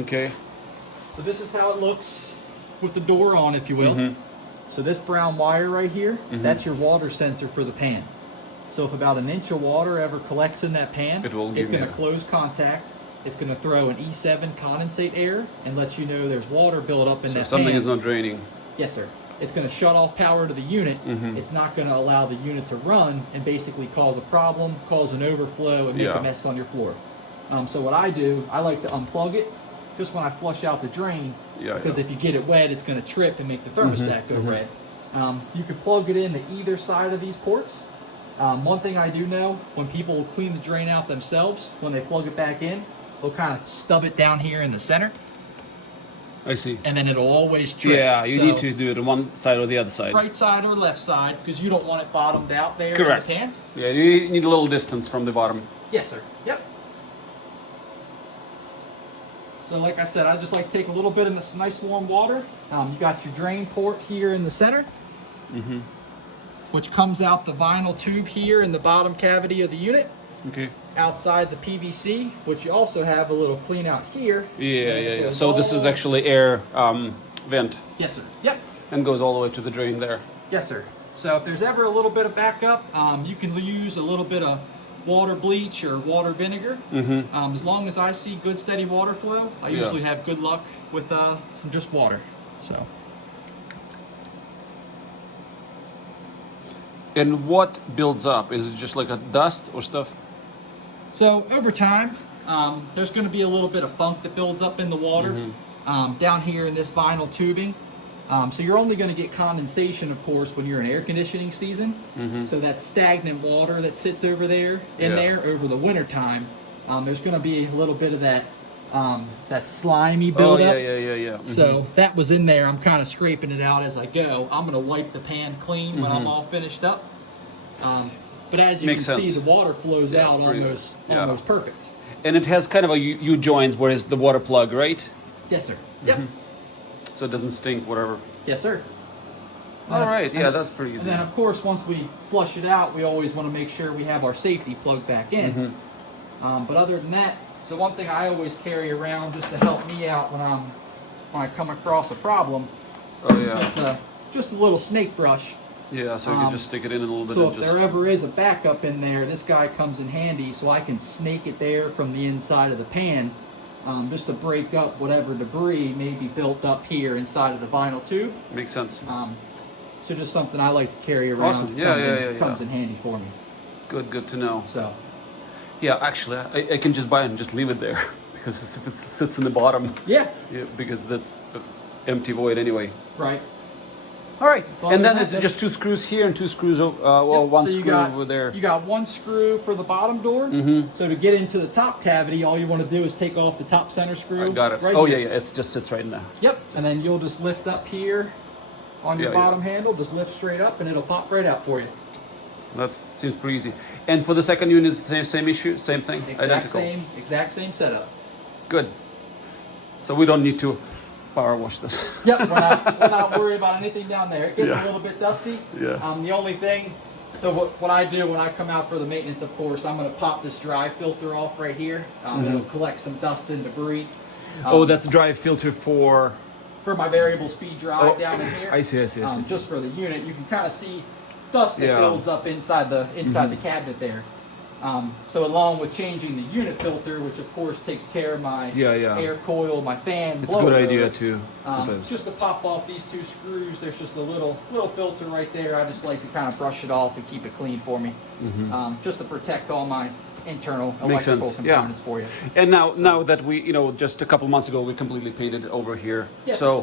Okay. So this is how it looks with the door on, if you will. So this brown wire right here, that's your water sensor for the pan. So if about an inch of water ever collects in that pan, it's going to close contact. It's going to throw an E7 condensate error and let you know there's water built up in that pan. So something is not draining. Yes, sir. It's going to shut off power to the unit. It's not going to allow the unit to run and basically cause a problem, cause an overflow, and make a mess on your floor. So what I do, I like to unplug it just when I flush out the drain, because if you get it wet, it's going to trip and make the thermostat go red. You can plug it into either side of these ports. One thing I do know, when people clean the drain out themselves, when they plug it back in, they'll kind of stub it down here in the center. I see. And then it'll always trip. Yeah, you need to do it on one side or the other side. Right side or left side, because you don't want it bottomed out there in the pan. Yeah, you need a little distance from the bottom. Yes, sir. Yep. So like I said, I just like to take a little bit of this nice warm water. You got your drain port here in the center, which comes out the vinyl tube here in the bottom cavity of the unit. Okay. Outside the PVC, which you also have a little clean out here. Yeah. So this is actually air vent. Yes, sir. Yep. And goes all the way to the drain there. Yes, sir. So if there's ever a little bit of backup, you can use a little bit of water bleach or water vinegar. As long as I see good steady water flow, I usually have good luck with some just water. So. And what builds up? Is it just like a dust or stuff? So over time, there's going to be a little bit of funk that builds up in the water down here in this vinyl tubing. So you're only going to get condensation, of course, when you're in air conditioning season. So that stagnant water that sits over there there over the winter time, there's going to be a little bit of that that slimy buildup. So that was in there. I'm kind of scraping it out as I go. I'm going to wipe the pan clean when I'm all finished up. But as you can see, the water flows out almost perfect. And it has kind of a U-joint, whereas the water plug, right? Yes, sir. Yep. So it doesn't stink, whatever. Yes, sir. All right. Yeah, that's pretty easy. And then, of course, once we flush it out, we always want to make sure we have our safety plugged back in. But other than that, so one thing I always carry around just to help me out when I come across a problem. Just a little snake brush. Yeah, so you can just stick it in a little bit. So if there ever is a backup in there, this guy comes in handy, so I can snake it there from the inside of the pan, just to break up whatever debris may be built up here inside of the vinyl tube. Makes sense. So just something I like to carry around. Awesome. Comes in handy for me. Good to know. So. Yeah, actually, I can just buy it and just leave it there because if it sits in the bottom. Yeah, because that's empty void anyway. Right. All right, and then it's just two screws here and two screws, one screw over there. You got one screw for the bottom door. So to get into the top cavity, all you want to do is take off the top center screw. I got it. Right here. It just sits right in there. Yep, and then you'll just lift up here on your bottom handle, just lift straight up, and it'll pop right out for you. That seems pretty easy. And for the second unit, it's the same issue, same thing, identical. Exact same setup. Good. So we don't need to power wash this. Yep, we're not worried about anything down there. It gets a little bit dusty. The only thing, so what I do when I come out for the maintenance, of course, I'm going to pop this dry filter off right here. It'll collect some dust and debris. That's a dry filter for my variable speed drive down in here. I see. Just for the unit, you can kind of see dust that builds up inside the cabinet there. So along with changing the unit filter, which of course takes care of my air coil, my fan. It's a good idea too. Just to pop off these two screws, there's just a little filter right there. I just like to kind of brush it off and keep it clean for me, just to protect all my internal electrical components for you. And now that we, just a couple months ago, we completely painted over here. So